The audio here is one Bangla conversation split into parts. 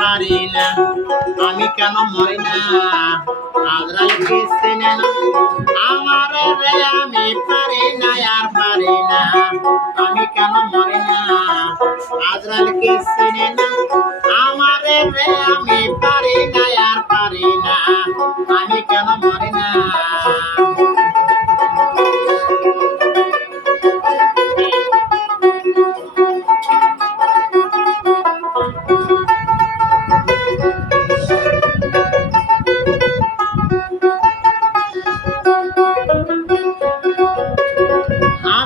পারি না আমি কেন মরি না? আজরাল চিনে না আমার রে, আমি পারি না, আর পারি না। আমি কেন মরি না? আজরাল কি চিনে না আমার রে, আমি পারি না, আর পারি না। আমি কেন মরি না?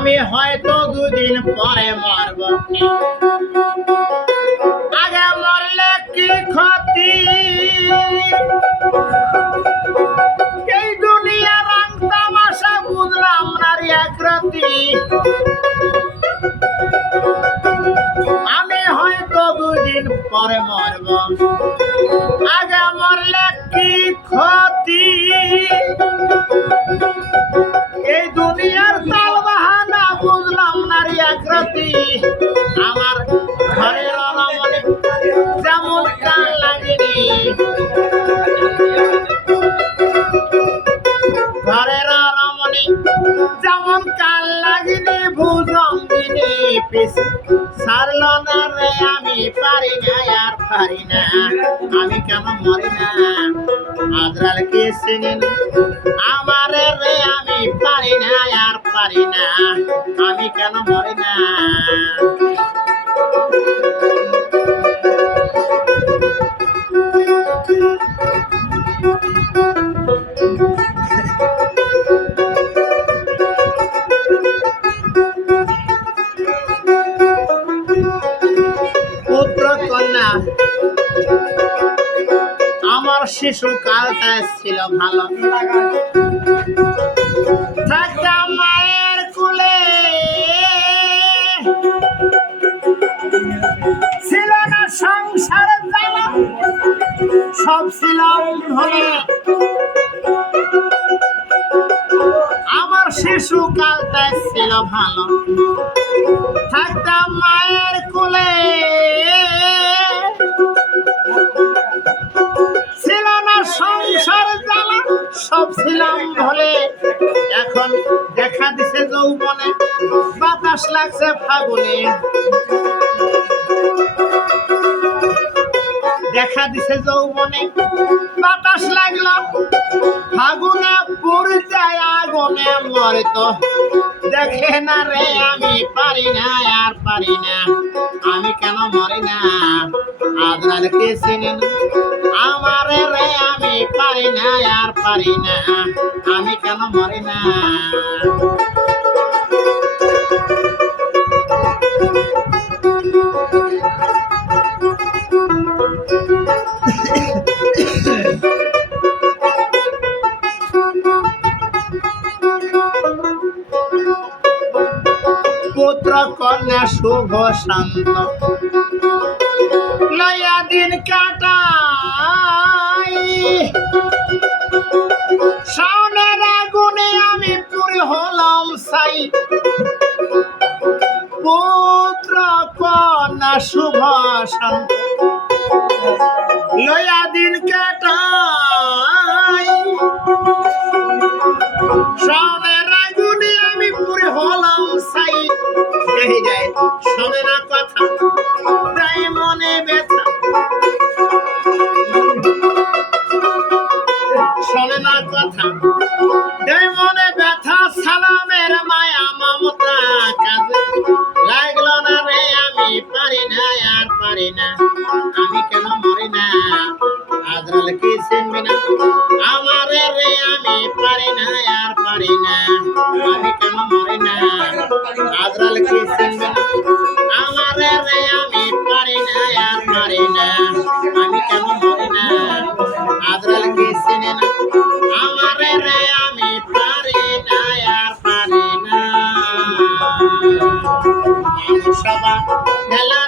আমি হয়তো দুদিন পরে মরব। আগে মরলে কি ক্ষতি? এই দুনিয়া রং তামাশা বুঝলাম না রে একরতি আমি হয়তো দুদিন পরে মরব। আগে মরলে কি ক্ষতি? এই দুনিয়ার তাল আকৃতি আমার ঘরের রমণী যেমন কান লাগেনি। ঘরের রমণী যেমন কাল লাগেনি, ভুজঙ্গিনী পিস। সারল না রে, আমি পারি না পারি না, আমি কেন মরি না। আদ্রাল কে চিনি না আমার রে আমি পারি না, আর পারি না, আমি কেন মরি না? আমার শিশু কালটা ছিল ভালো। থাকতাম মায়ের কুলে। ছিল না সংসার জ্বালা সব ছিল ধরে আমার শিশু কালটা ছিল ভালো। থাকতাম মায়ের কোলে। ছিলাম ভলে এখন দেখা দিছে যৌবনে। বাতাস লাগছে ফাগুনে। দেখা দিছে যৌবনে। বাতাস লাগল। ফাগুনে পুরি যায় আগুনে মরে তো। দেখে না রে আমি পারি না, আর পারি না। আমি কেন মরি না? আজরাল কে চিনি না আমার রে আমি পারি না, আর পারি না। আমি কেন মরি না? পুত্র কন্যা শুভ শান্ত। লয়া দিন কাটাই সাই পুত্র কন্যা শুভ লয়া দিন কাটাই। সাউনের আগুনে আমি পুরি হলাম সাই। এই যায় শোনে না কথা। তাই মনে ব্যথা আমি কেন মরি না? আজরাল কি চিনবি না আমার রে আমি পারি না, আর পারি না। আমি কেন মরি না? আজরাল কি চিনবি না আমার রে আমি পারি না, আর পারি না। আমি কেন মরি না? আজরাল কি চিনে না আমার রে আমি পারি না, আর পারি না। সবা খেলা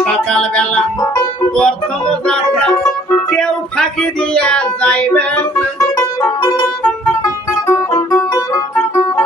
সকাল বেলা প্রথম যাত্রা কেউ ফাঁকি দিয়া যাইবে